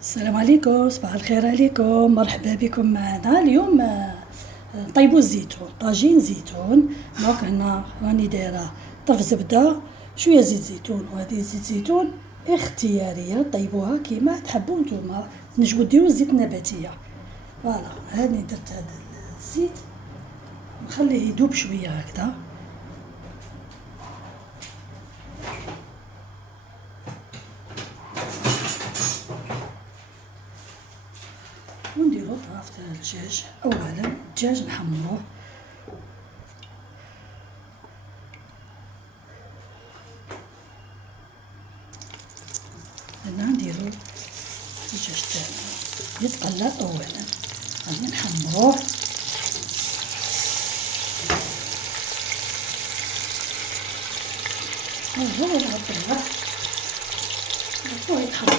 السلام عليكم، صباح الخير عليكم، مرحبا بكم معنا اليوم. نطيبو الزيتون، طاجين زيتون. دونك هنا راني دايره طرف زبده، شويه زيت زيتون، وهذه زيت زيتون اختياريه، طيبوها كيما تحبوا نتوما، تنجمو ديرو الزيت النباتيه. فوالا هاني درت هذا الزيت، نخليه يذوب شويه هكذا. ونديرو طرف تاع الدجاج. اولا الدجاج نحمروه، هنا نديرو الدجاج تاعنا يتقلى. اولا غادي نحمروه، نغطوه نغطوه يتحرك.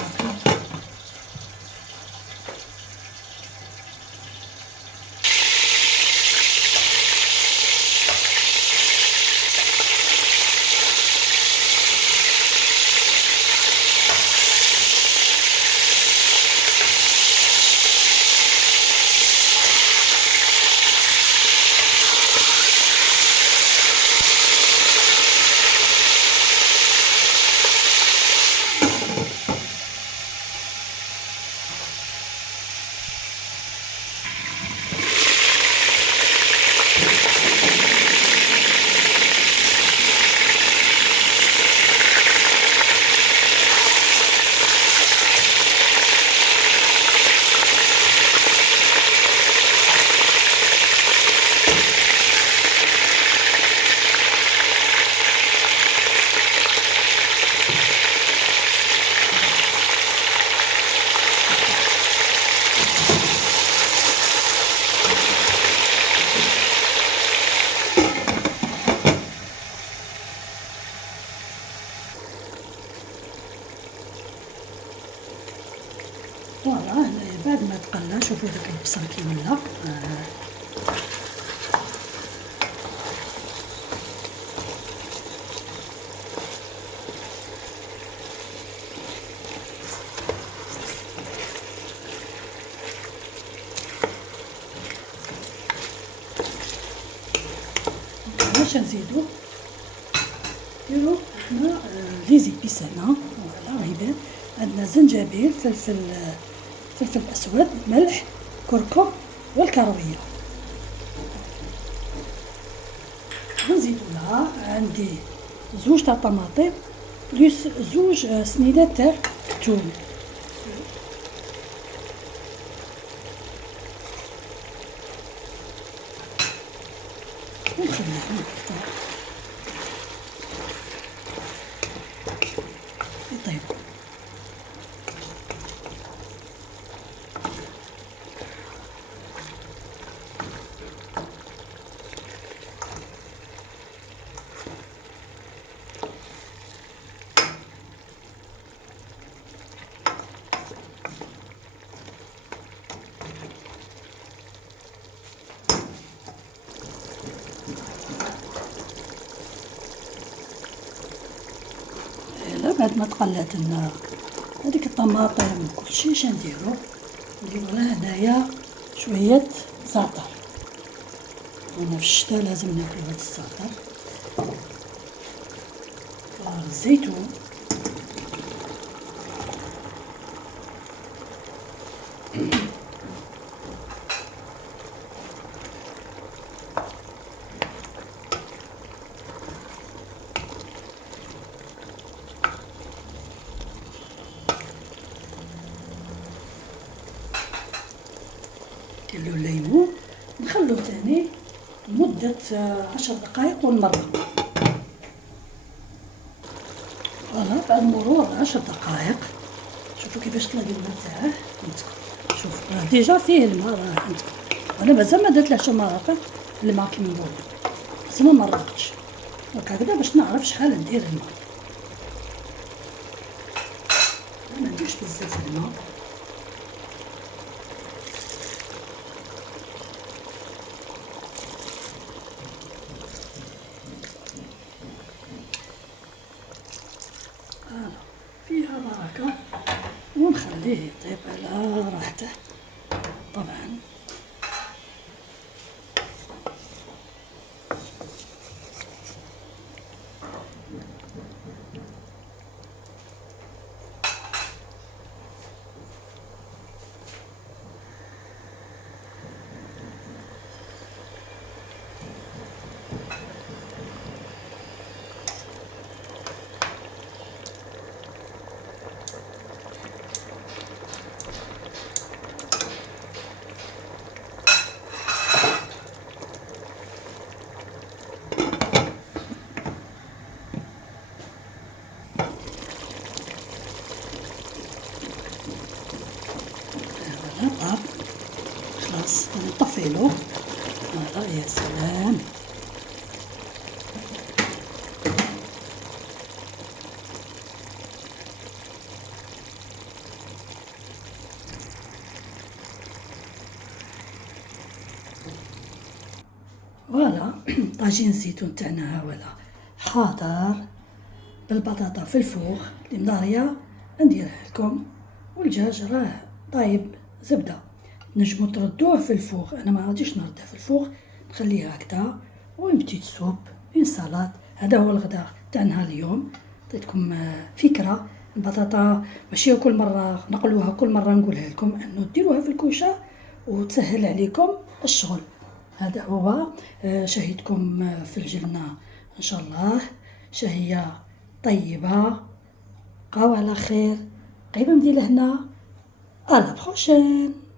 فوالا هنايا بعد ما تقلى، شوفوا داك البصل كي ولا. واش نزيدو؟ نديرو حنا لي زيبيس هنا. فوالا يبان عندنا زنجبيل، فلفل اسود، ملح، كركم والكرويه. ونزيدو لها عندي زوج تاع طماطم بليس زوج سنيدات تاع الثوم. ونخليهم يطيبوا. بعد ما تقلات لنا هذيك الطماطم كلشي، اش نديرو؟ نديرو لها هنايا شويه زعتر، وانا في الشتاء لازم ناكلو هاد الزعتر. الزيتون، نديرلو الليمون، نخلو تاني مدة 10 دقائق ونمرقو. فوالا بعد مرور 10 دقائق شوفوا كيفاش طلع الماء تاعه. شوفوا ديجا فيه الماء راه عندكم. انا مازال ما درتلهش مرقه الماء كيما نقولوا، بس ما مرقتش. دونك هكذا باش نعرف شحال ندير الماء. ما نديرش بزاف الماء. فيها بركه. ونخليه يطيب على راحته طبعا. طاب خلاص نطفيلو. فوالا يا سلام. فوالا طاجين الزيتون تاعنا ها ولا حاضر، بالبطاطا في الفوغ اللي مضارية نديرها لكم، والدجاج راه طايب زبدة. نجمو تردوه في الفوغ، انا ما غاديش نرده في الفوغ، نخليه هكذا. وين بتيت سوب اون سالاد. هذا هو الغداء تاعنا اليوم. عطيتكم فكرة. البطاطا ماشي كل مرة نقلوها، كل مرة نقولها لكم انه ديروها في الكوشة وتسهل عليكم الشغل. هذا هو. شهيتكم في الجنة ان شاء الله. شهية طيبة، بقاو على خير، قريبة من هنا. à la prochaine.